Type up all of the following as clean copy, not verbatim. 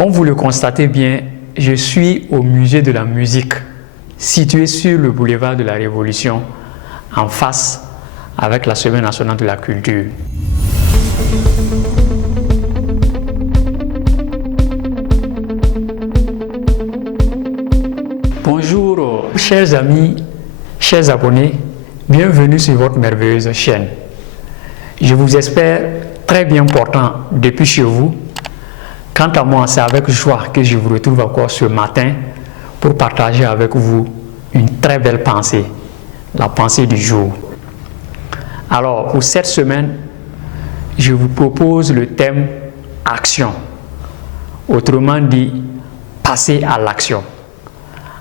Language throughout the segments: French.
Comme vous le constatez bien, je suis au musée de la musique, situé sur le boulevard de la Révolution, en face avec la Semaine nationale de la culture. Bonjour, chers amis, chers abonnés, bienvenue sur votre merveilleuse chaîne. Je vous espère très bien portant depuis chez vous. Quant à moi, c'est avec joie que je vous retrouve encore ce matin pour partager avec vous une très belle pensée, la pensée du jour. Alors, pour cette semaine, je vous propose le thème action. Autrement dit, passer à l'action.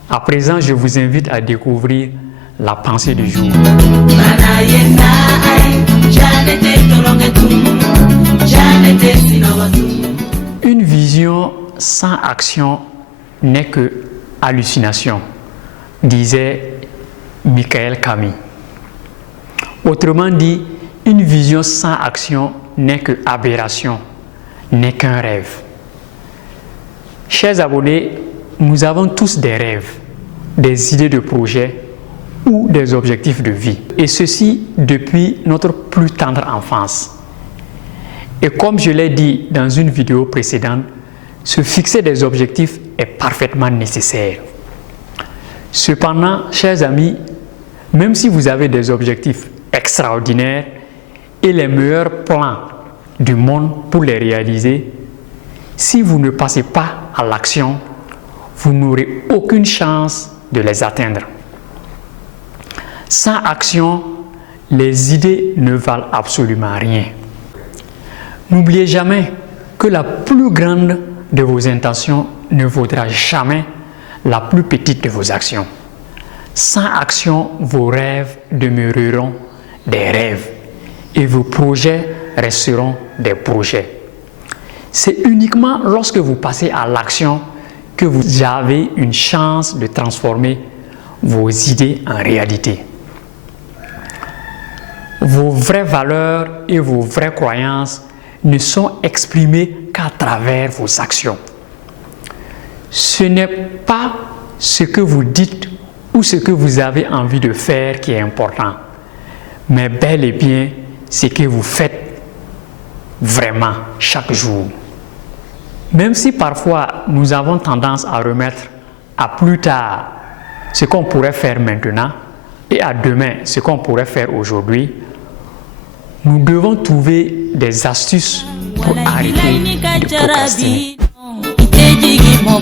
À présent, je vous invite à découvrir la pensée du jour. Une vision sans action n'est que hallucination, disait Michael Camus. Autrement dit, une vision sans action n'est que aberration, n'est qu'un rêve. Chers abonnés, nous avons tous des rêves, des idées de projets ou des objectifs de vie. Et ceci depuis notre plus tendre enfance. Et comme je l'ai dit dans une vidéo précédente, se fixer des objectifs est parfaitement nécessaire. Cependant, chers amis, même si vous avez des objectifs extraordinaires et les meilleurs plans du monde pour les réaliser, si vous ne passez pas à l'action, vous n'aurez aucune chance de les atteindre. Sans action, les idées ne valent absolument rien. N'oubliez jamais que la plus grande de vos intentions ne vaudra jamais la plus petite de vos actions. Sans action, vos rêves demeureront des rêves et vos projets resteront des projets. C'est uniquement lorsque vous passez à l'action que vous avez une chance de transformer vos idées en réalité. Vos vraies valeurs et vos vraies croyances ne sont exprimées qu'à travers vos actions. Ce n'est pas ce que vous dites ou ce que vous avez envie de faire qui est important, mais bel et bien ce que vous faites vraiment chaque jour. Même si parfois nous avons tendance à remettre à plus tard ce qu'on pourrait faire maintenant et à demain ce qu'on pourrait faire aujourd'hui, nous devons trouver des astuces pour arrêter de procrastiner. Vous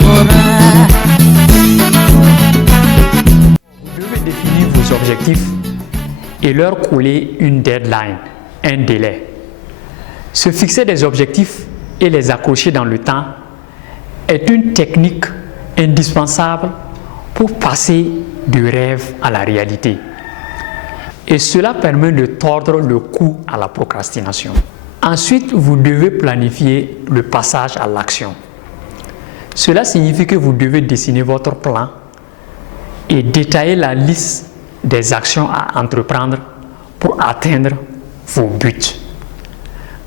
devez définir vos objectifs et leur coller une deadline, un délai. Se fixer des objectifs et les accrocher dans le temps est une technique indispensable pour passer du rêve à la réalité. Et cela permet de tordre le cou à la procrastination. Ensuite, vous devez planifier le passage à l'action. Cela signifie que vous devez dessiner votre plan et détailler la liste des actions à entreprendre pour atteindre vos buts.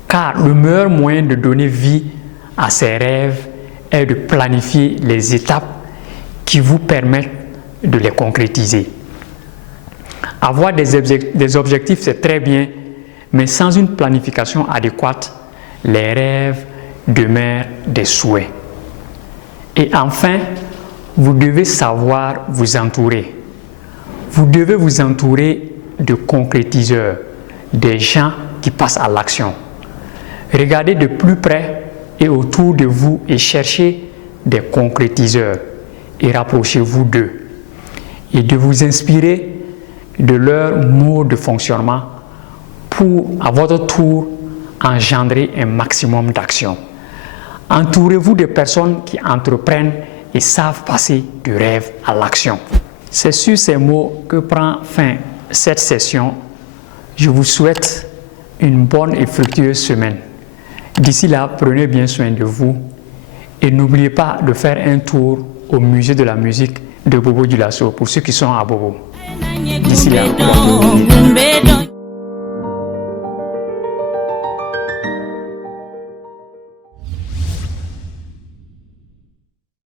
Car le meilleur moyen de donner vie à ces rêves est de planifier les étapes qui vous permettent de les concrétiser. Avoir des objectifs, c'est très bien, mais sans une planification adéquate, les rêves demeurent des souhaits. Et enfin, vous devez savoir vous entourer. Vous devez vous entourer de concrétiseurs, des gens qui passent à l'action. Regardez de plus près et autour de vous et cherchez des concrétiseurs et rapprochez-vous d'eux et de vous inspirer de leur mode de fonctionnement pour, à votre tour, engendrer un maximum d'action. Entourez-vous de personnes qui entreprennent et savent passer du rêve à l'action. C'est sur ces mots que prend fin cette session. Je vous souhaite une bonne et fructueuse semaine. D'ici là, prenez bien soin de vous et n'oubliez pas de faire un tour au musée de la musique de Bobo Dioulasso pour ceux qui sont à Bobo. D'ici là,